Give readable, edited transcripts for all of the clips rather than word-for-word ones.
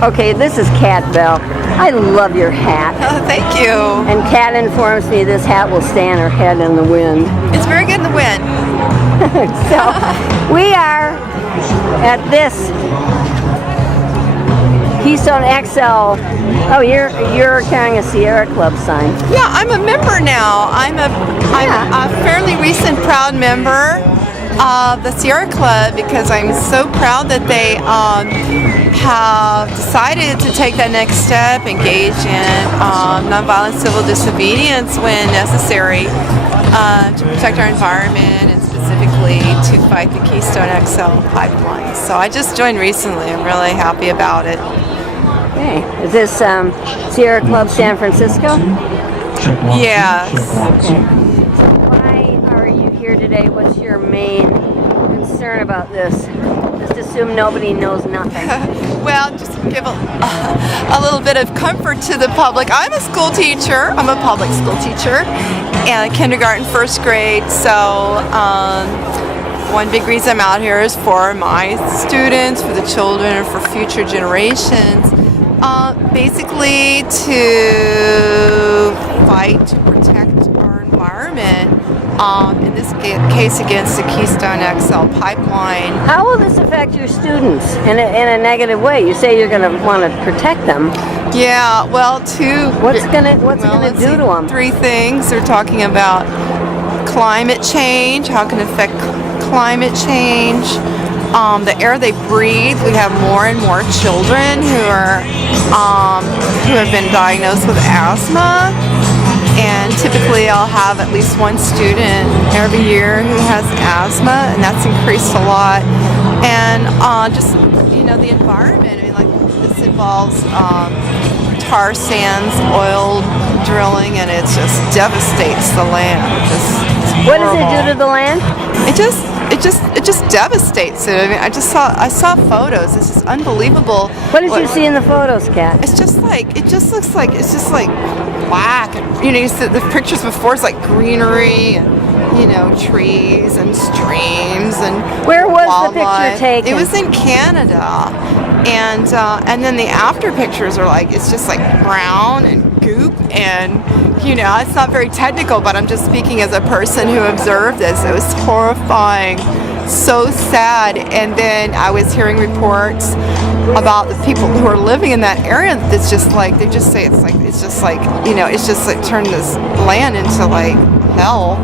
Okay, this is Kat Bell. I love your hat. Oh, thank you. And Kat informs me this hat will stay on her head in the wind. It's very good in the wind. So, we are at this Keystone XL. Oh, you're carrying a Sierra Club sign. Yeah, I'm a member now. I'm a fairly recent proud member of the Sierra Club because I'm so proud that they have decided to take that next step, engage in nonviolent civil disobedience when necessary to protect our environment and specifically to fight the Keystone XL pipeline. So I just joined recently. I'm really happy about it. Okay. Is this Sierra Club San Francisco? Yes. Okay. Why are you here today? What's your main concern about this? Just assume nobody knows nothing. Well, just give a little bit of comfort to the public. I'm a school teacher. I'm a public school teacher, and kindergarten, first grade. So one big reason I'm out here is for my students, for the children, and for future generations. Basically to fight to protect our environment. In this case against the Keystone XL pipeline. How will this affect your students in a negative way? You say you're going to want to protect them. Yeah, well, what's it going to do to them? Three things. They're talking about climate change, how it can affect climate change, the air they breathe. We have more and more children who have been diagnosed with asthma. And typically I'll have at least one student every year who has asthma, and that's increased a lot. And just, the environment, this involves tar sands, oil drilling, and it just devastates the land. What does it do to the land? It just devastates it. I mean, I saw photos. It's just unbelievable. What did you see in the photos, Kat? It just looks like black, and you see the pictures before. It's like greenery and trees and streams and where was wildlife. The picture taken? It was in Canada, and then the after pictures are like it's just like brown and goop, and it's not very technical, but I'm just speaking as a person who observed this. It was horrifying, so sad. And then I was hearing reports about the people who are living in that area. It's just like they just say it's just like turned this land into like hell.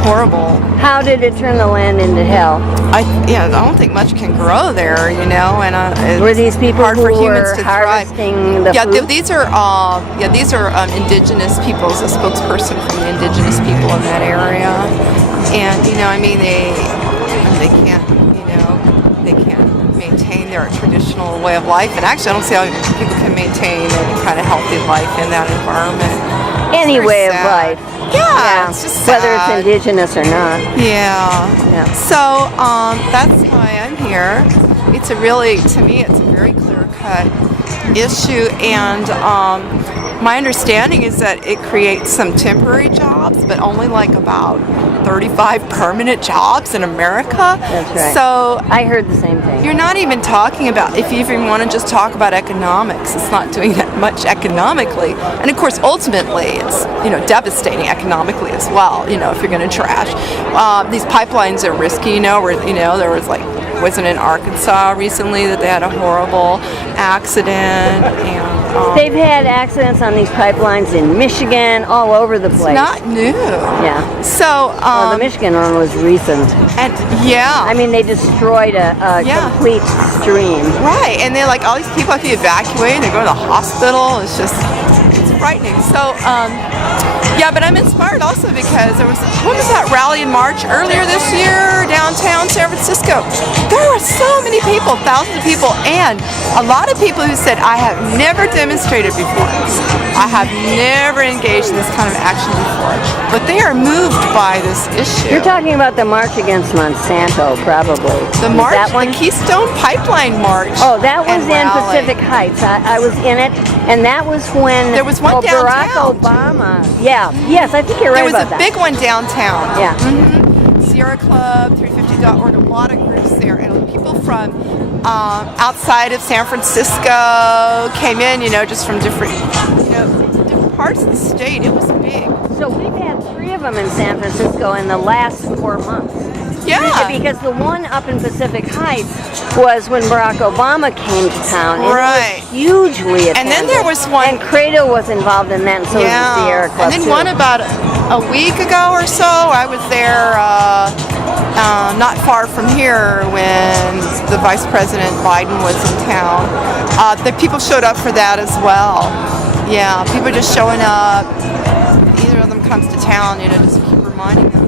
Horrible. How did it turn the land into hell? I don't think much can grow there, and were these people hard who for humans were to thrive. harvesting the food? These are indigenous peoples. A spokesperson from the indigenous people in that area, and they can't maintain their traditional way of life. And actually, I don't see how people can maintain any kind of healthy life in that environment. Any way of life. Yeah, it's just sad. Whether it's indigenous or not. Yeah. So that's why I'm here. To me, it's a very clear-cut issue, and my understanding is that it creates some temporary jobs, but only like about 35 permanent jobs in America. That's right. So I heard the same thing. You're not even talking about, if you even want to just talk about economics, it's not doing that much economically. And of course, ultimately, it's devastating economically as well. If you're going to trash these pipelines are risky. There was wasn't in Arkansas recently that they had a horrible accident, and they've had accidents on these pipelines in Michigan, all over the place. It's not new. Yeah. So the Michigan one was recent. And yeah, I mean they destroyed a complete stream. Right, and they're like all these people have to be evacuated. They're going to the hospital. It's frightening. So but I'm inspired also because what was that rally and march earlier this year downtown San Francisco? There were so many people, thousands of people, and a lot of people who said, I have never demonstrated before. I have never engaged in this kind of action before. But they are moved by this issue. You're talking about the march against Monsanto, probably. The march, the Keystone Pipeline March. Oh, that was in Pacific Heights. I was in it, and that was when there was one Barack downtown. Obama. Yeah. Yes, I think you're right about that. There was a big one downtown. Yeah. Sierra Club, 350.org, a lot of groups there, and people from outside of San Francisco came in, just from different parts of the state. It was big. So we've had 3 of them in San Francisco in the last 4 months. Yeah. Because the one up in Pacific Heights was when Barack Obama came to town. And Right. it was hugely attended. And then there was one. And Credo was involved in that, and so was the Sierra Club. And then too. one about a week ago or so, I was there not far from here when the Vice President Biden was in town. The people showed up for that as well. Yeah, people just showing up. Either of them comes to town, just keep reminding them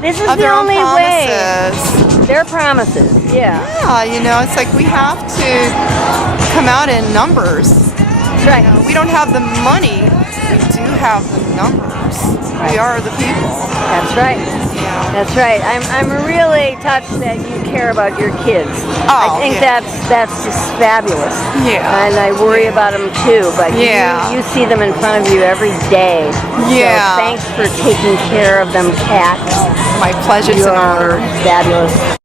This is of the their own only way. promises. Their promises, yeah. Yeah, it's like we have to come out in numbers. That's right. We don't have the money, we do have the numbers. We are the people. That's right. Yeah. That's right. I'm really touched that you care about your kids. I think yeah. that's just fabulous. Yeah. And I worry about them too, but Yeah. you see them in front of you every day. Yeah. So thanks for taking care of them, Kat. My pleasure. It's an honor. You're fabulous.